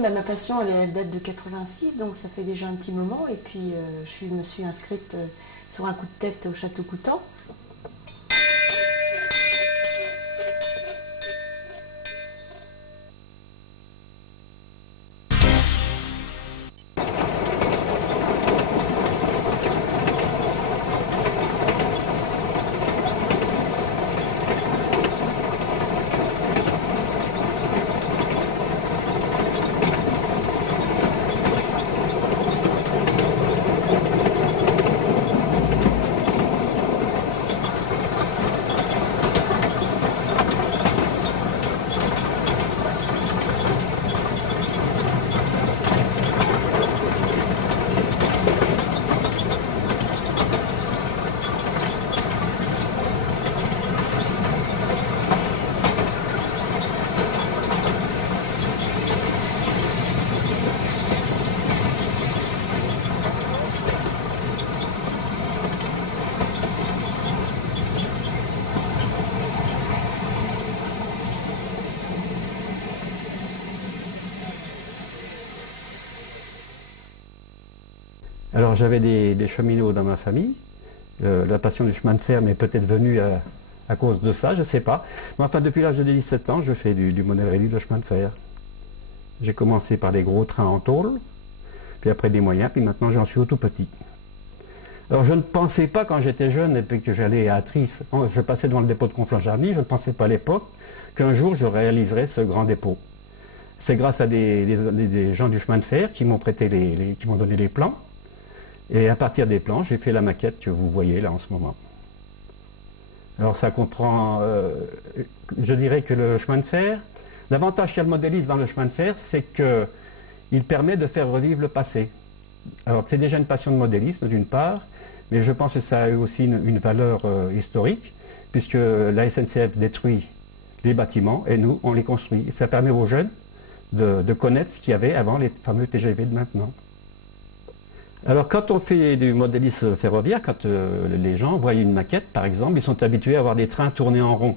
Ma passion, elle date de 86, donc ça fait déjà un petit moment. Et puis, je me suis inscrite sur un coup de tête au Château Coutan. Alors j'avais des cheminots dans ma famille. La passion du chemin de fer m'est peut-être venue à cause de ça, je ne sais pas. Mais enfin, depuis l'âge de 17 ans, je fais du monorail, de chemin de fer. J'ai commencé par des gros trains en tôle, puis après des moyens, puis maintenant j'en suis au tout petit. Alors je ne pensais pas quand j'étais jeune et puis que j'allais à Atrice, je passais devant le dépôt de Conflans-Jarny, je ne pensais pas à l'époque qu'un jour je réaliserais ce grand dépôt. C'est grâce à des gens du chemin de fer qui m'ont prêté qui m'ont donné les plans. Et à partir des plans, j'ai fait la maquette que vous voyez là en ce moment. Alors ça comprend, je dirais que le chemin de fer, l'avantage qu'il y a le modéliste dans le chemin de fer, c'est qu'il permet de faire revivre le passé. Alors c'est déjà une passion de modélisme d'une part, mais je pense que ça a eu aussi une valeur historique, puisque la SNCF détruit les bâtiments et nous, on les construit. Et ça permet aux jeunes de connaître ce qu'il y avait avant les fameux TGV de maintenant. Alors quand on fait du modélisme ferroviaire, quand les gens voient une maquette par exemple, ils sont habitués à voir des trains tourner en rond.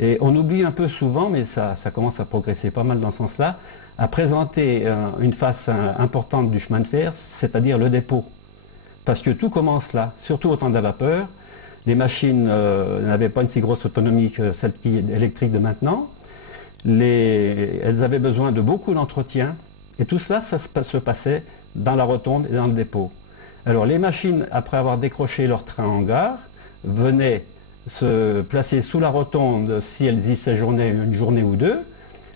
Et on oublie un peu souvent, mais ça commence à progresser pas mal dans ce sens-là, à présenter une face importante du chemin de fer, c'est-à-dire le dépôt. Parce que tout commence là, surtout au temps de la vapeur. Les machines n'avaient pas une si grosse autonomie que celle électrique de maintenant. Elles avaient besoin de beaucoup d'entretien. Et tout ça, ça se passait dans la rotonde et dans le dépôt. Alors les machines, après avoir décroché leur train en gare, venaient se placer sous la rotonde si elles y séjournaient une journée ou deux.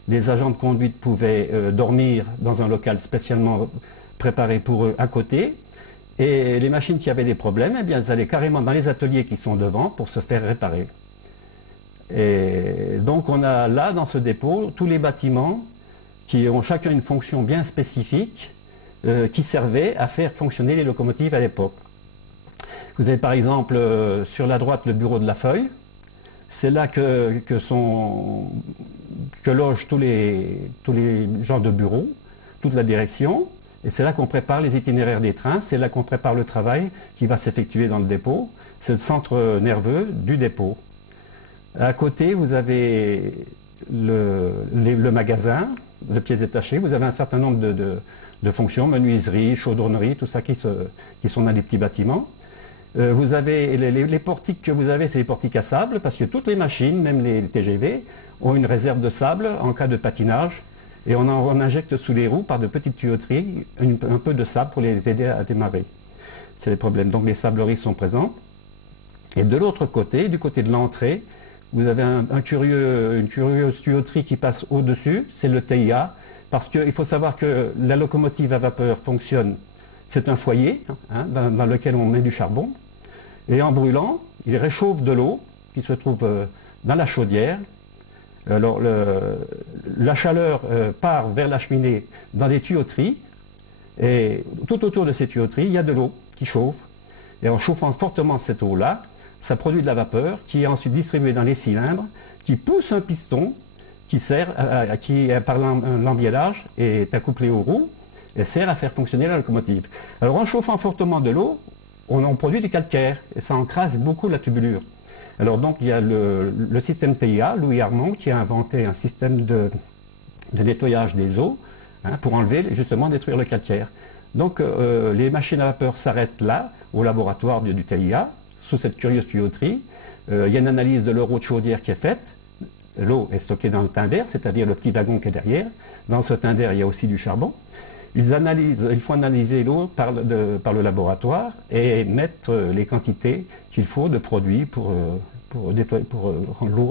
Les agents de conduite pouvaient dormir dans un local spécialement préparé pour eux à côté. Et les machines qui avaient des problèmes, eh bien, elles allaient carrément dans les ateliers qui sont devant pour se faire réparer. Et donc on a là, dans ce dépôt, tous les bâtiments qui ont chacun une fonction bien spécifique, qui servaient à faire fonctionner les locomotives à l'époque. Vous avez par exemple sur la droite le bureau de la feuille. C'est là que logent tous les genres de bureaux, toute la direction. Et c'est là qu'on prépare les itinéraires des trains, c'est là qu'on prépare le travail qui va s'effectuer dans le dépôt. C'est le centre nerveux du dépôt. À côté, vous avez le magasin, de pièces détachées. Vous avez un certain nombre de fonctions, menuiserie, chaudronnerie, tout ça qui sont dans les petits bâtiments. Vous avez les portiques que vous avez, c'est les portiques à sable, parce que toutes les machines, même les TGV, ont une réserve de sable en cas de patinage. Et on injecte sous les roues par de petites tuyauteries un peu de sable pour les aider à démarrer. C'est les problèmes. Donc les sableries sont présentes. Et de l'autre côté, du côté de l'entrée, vous avez une curieuse tuyauterie qui passe au-dessus, c'est le TIA, parce qu'il faut savoir que la locomotive à vapeur fonctionne, c'est un foyer dans lequel on met du charbon, et en brûlant, il réchauffe de l'eau qui se trouve dans la chaudière. Alors la chaleur part vers la cheminée dans des tuyauteries, et tout autour de ces tuyauteries, il y a de l'eau qui chauffe, et en chauffant fortement cette eau-là, ça produit de la vapeur qui est ensuite distribuée dans les cylindres, qui pousse un piston qui sert, qui par l'embiellage est accouplé aux roues et sert à faire fonctionner la locomotive. Alors en chauffant fortement de l'eau, on produit du calcaire et ça encrasse beaucoup la tubulure. Alors donc il y a le système TIA, Louis Armand, qui a inventé un système de nettoyage des eaux hein, pour enlever, justement détruire le calcaire. Donc les machines à vapeur s'arrêtent là, au laboratoire du TIA, sous cette curieuse tuyauterie. Il y a une analyse de leur eau de chaudière qui est faite. L'eau est stockée dans le teint d'air, c'est-à-dire le petit wagon qui est derrière. Dans ce teint d'air, il y a aussi du charbon. Il faut analyser l'eau par le laboratoire et mettre les quantités qu'il faut de produits pour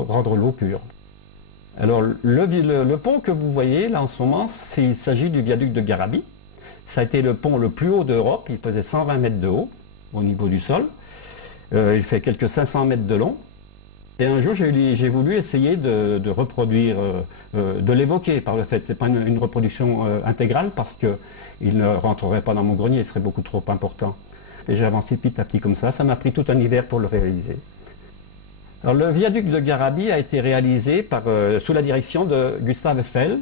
rendre l'eau pure. Alors le pont que vous voyez là en ce moment, il s'agit du viaduc de Garabi. Ça a été le pont le plus haut d'Europe, il faisait 120 mètres de haut au niveau du sol. Il fait quelques 500 mètres de long. Et un jour, j'ai voulu essayer de reproduire, de l'évoquer par le fait. Ce n'est pas une reproduction intégrale parce qu'il ne rentrerait pas dans mon grenier, il serait beaucoup trop important. Et j'ai avancé petit à petit comme ça m'a pris tout un hiver pour le réaliser. Alors, le viaduc de Garabi a été réalisé sous la direction de Gustave Eiffel.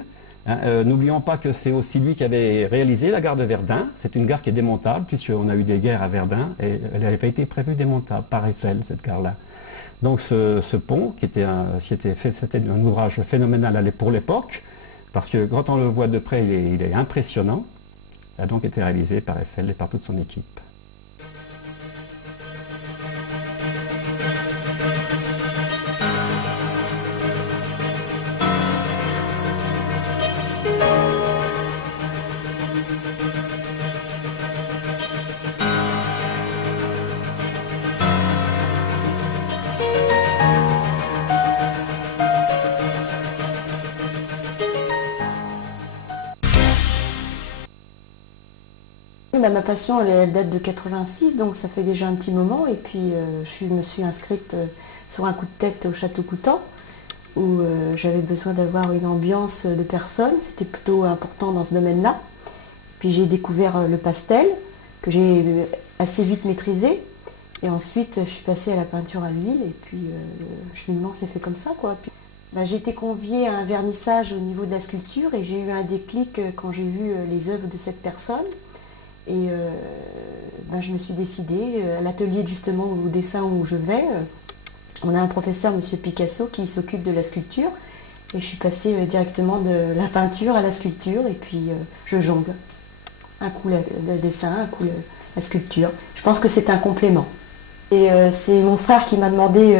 Hein, n'oublions pas que c'est aussi lui qui avait réalisé la gare de Verdun. C'est une gare qui est démontable puisqu'on a eu des guerres à Verdun et elle n'avait pas été prévue démontable par Eiffel, cette gare-là. Donc ce pont, c'était un ouvrage phénoménal pour l'époque, parce que quand on le voit de près, il est impressionnant, a donc été réalisé par Eiffel et par toute son équipe. Ma passion, elle date de 86, donc ça fait déjà un petit moment. Et puis, je me suis inscrite sur un coup de tête au Château Coutant, où j'avais besoin d'avoir une ambiance de personnes. C'était plutôt important dans ce domaine-là. Puis j'ai découvert le pastel, que j'ai assez vite maîtrisé. Et ensuite, je suis passée à la peinture à l'huile. Et puis, le cheminement s'est fait comme ça, quoi. Puis, j'ai été conviée à un vernissage au niveau de la sculpture et j'ai eu un déclic quand j'ai vu les œuvres de cette personne. Et je me suis décidée, à l'atelier justement au dessin où je vais, on a un professeur, M. Picasso, qui s'occupe de la sculpture. Et je suis passée directement de la peinture à la sculpture et puis je jongle. Un coup le dessin, un coup la sculpture. Je pense que c'est un complément. Et c'est mon frère qui m'a demandé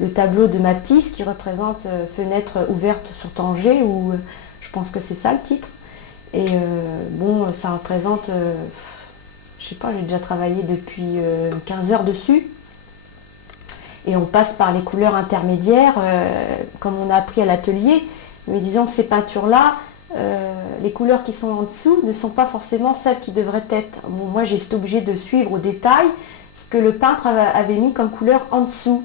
le tableau de Matisse qui représente Fenêtre ouverte sur Tanger, où je pense que c'est ça le titre. Et ça représente, je sais pas, j'ai déjà travaillé depuis 15 heures dessus. Et on passe par les couleurs intermédiaires, comme on a appris à l'atelier. Mais disons que ces peintures-là, les couleurs qui sont en dessous ne sont pas forcément celles qui devraient être. Bon, moi, j'ai été obligée de suivre au détail ce que le peintre avait mis comme couleur en dessous.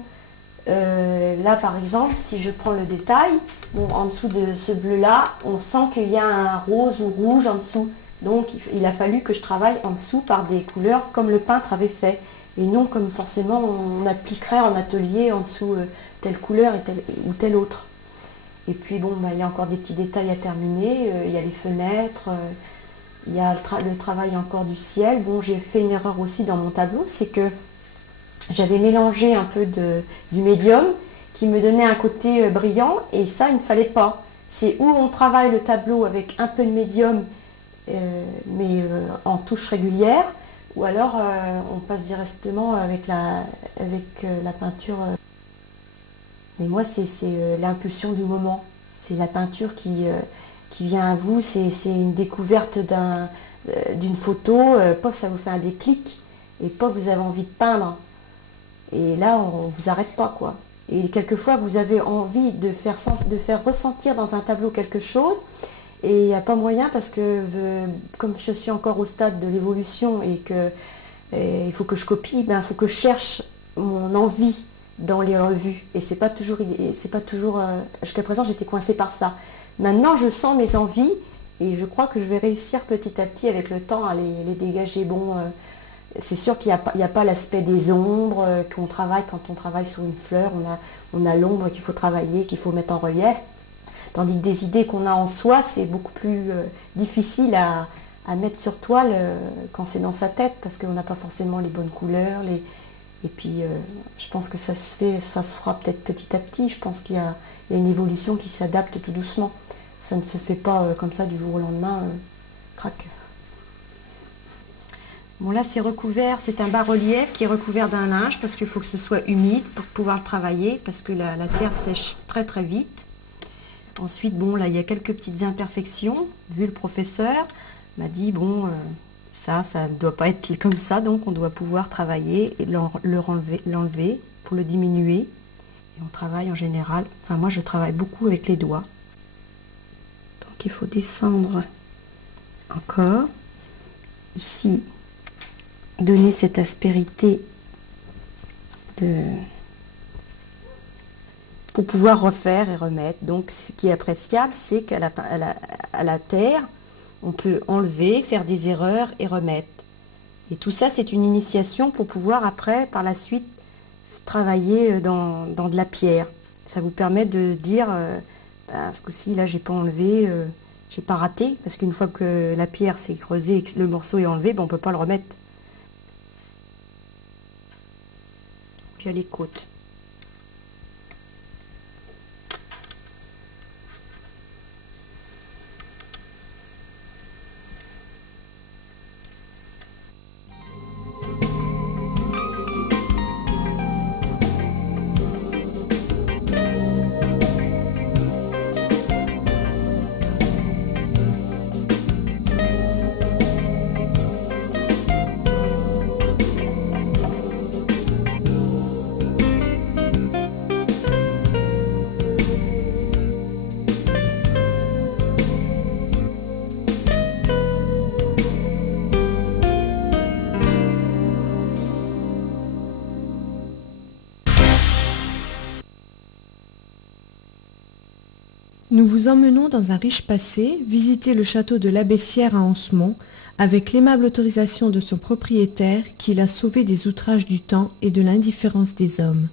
Là, par exemple, si je prends le détail, en dessous de ce bleu-là, on sent qu'il y a un rose ou rouge en dessous. Donc, il a fallu que je travaille en dessous par des couleurs comme le peintre avait fait. Et non comme forcément on appliquerait en atelier en dessous telle couleur ou telle autre. Et puis, il y a encore des petits détails à terminer. Il y a les fenêtres, il y a le travail encore du ciel. Bon, j'ai fait une erreur aussi dans mon tableau, c'est que j'avais mélangé un peu du médium qui me donnait un côté brillant et ça, il ne fallait pas. C'est où on travaille le tableau avec un peu de médium mais en touche régulière ou alors on passe directement avec la peinture. Mais moi, c'est l'impulsion du moment. C'est la peinture qui vient à vous, c'est une découverte d'une photo, pof, ça vous fait un déclic et pof, vous avez envie de peindre. Et là, on ne vous arrête pas, quoi. Et quelquefois, vous avez envie de faire ressentir dans un tableau quelque chose. Et il n'y a pas moyen parce que, comme je suis encore au stade de l'évolution et qu'il faut que je copie, il faut que je cherche mon envie dans les revues. Et c'est pas toujours jusqu'à présent, j'étais coincée par ça. Maintenant, je sens mes envies et je crois que je vais réussir petit à petit avec le temps à les dégager. Bon, c'est sûr qu'il n'y a pas l'aspect des ombres qu'on travaille quand on travaille sur une fleur. On a l'ombre qu'il faut travailler, qu'il faut mettre en relief. Tandis que des idées qu'on a en soi, c'est beaucoup plus difficile à mettre sur toile quand c'est dans sa tête parce qu'on n'a pas forcément les bonnes couleurs. Et puis, je pense que ça se fera peut-être petit à petit. Je pense qu'il y a une évolution qui s'adapte tout doucement. Ça ne se fait pas comme ça du jour au lendemain, crac. Bon là c'est recouvert, c'est un bas-relief qui est recouvert d'un linge parce qu'il faut que ce soit humide pour pouvoir le travailler parce que la terre sèche très très vite. Ensuite bon là il y a quelques petites imperfections, vu le professeur m'a dit bon ça ne doit pas être comme ça, donc on doit pouvoir travailler et l'enlever pour le diminuer. Et on travaille en général, enfin moi je travaille beaucoup avec les doigts. Donc il faut descendre encore ici. Donner cette aspérité pour pouvoir refaire et remettre. Donc ce qui est appréciable, c'est qu'à la terre, on peut enlever, faire des erreurs et remettre. Et tout ça, c'est une initiation pour pouvoir après, par la suite, travailler dans de la pierre. Ça vous permet de dire, ce coup-ci, là, j'ai pas enlevé, j'ai pas raté, parce qu'une fois que la pierre s'est creusée et que le morceau est enlevé, ben, on peut pas le remettre. Puis à les côtes. Nous vous emmenons dans un riche passé, visiter le château de l'Abbessière à Ansemont, avec l'aimable autorisation de son propriétaire qui l'a sauvé des outrages du temps et de l'indifférence des hommes.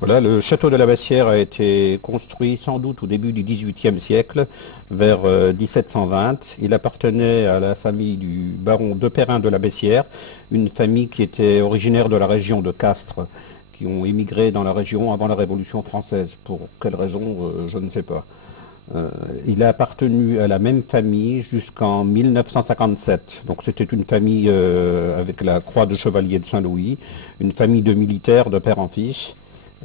Voilà, le château de l'Abbessière a été construit sans doute au début du XVIIIe siècle, vers 1720. Il appartenait à la famille du baron de Perrin de l'Abbessière, une famille qui était originaire de la région de Castres, qui ont émigré dans la région avant la Révolution française. Pour quelle raison, je ne sais pas. Il a appartenu à la même famille jusqu'en 1957. Donc c'était une famille avec la croix de chevalier de Saint-Louis, une famille de militaires de père en fils.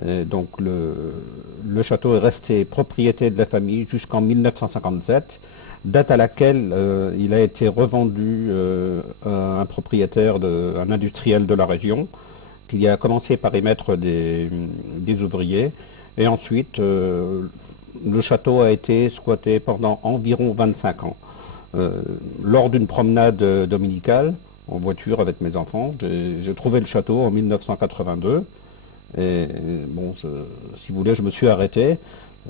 Et donc le château est resté propriété de la famille jusqu'en 1957, date à laquelle il a été revendu à un propriétaire, un industriel de la région, qui a commencé par y mettre des ouvriers. Et ensuite, le château a été squatté pendant environ 25 ans. Lors d'une promenade dominicale, en voiture avec mes enfants, j'ai trouvé le château en 1982. Et bon, si vous voulez, je me suis arrêté,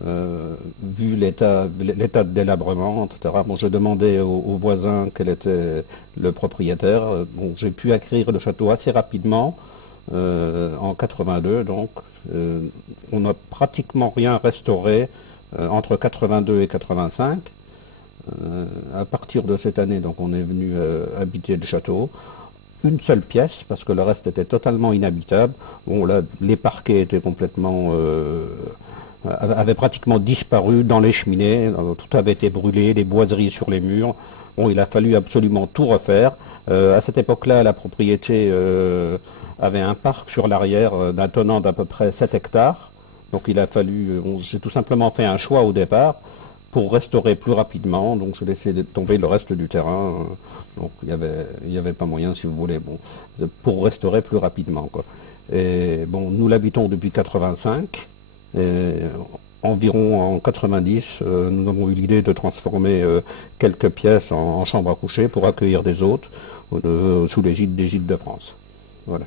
vu l'état de délabrement, etc. Bon, j'ai demandé aux voisins quel était le propriétaire. Bon, j'ai pu acquérir le château assez rapidement, en 82, donc on n'a pratiquement rien restauré entre 82 et 85. À partir de cette année, donc, on est venu habiter le château. Une seule pièce, parce que le reste était totalement inhabitable. Bon, là, les parquets étaient complètement... avaient pratiquement disparu dans les cheminées. Tout avait été brûlé, les boiseries sur les murs. Bon, il a fallu absolument tout refaire. À cette époque-là, la propriété avait un parc sur l'arrière d'un tenant d'à peu près 7 hectares. Donc il a fallu... j'ai tout simplement fait un choix au départ pour restaurer plus rapidement. Donc je laissais tomber le reste du terrain. Donc il y avait pas moyen, si vous voulez, bon, pour restaurer plus rapidement, quoi. Et bon, nous l'habitons depuis 85. Et environ en 90, nous avons eu l'idée de transformer quelques pièces en chambre à coucher pour accueillir des hôtes sous l'égide des Gîtes de France. Voilà.